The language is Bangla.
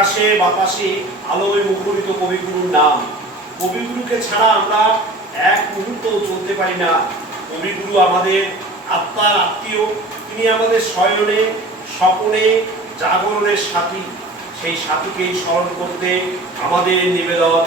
আকাশে, বাতাসে আলোয় মুখরিত কবিগুরুর নাম। কবিগুরুকে ছাড়া আমরা এক মুহূর্ত চলতে পারি না। কবিগুরু আমাদের আত্মার আত্মীয়, তিনি আমাদের শয়নে, স্বপনে, জাগরণের সাথী। সেই সাথীকেই স্মরণ করতে আমাদের নিবেদন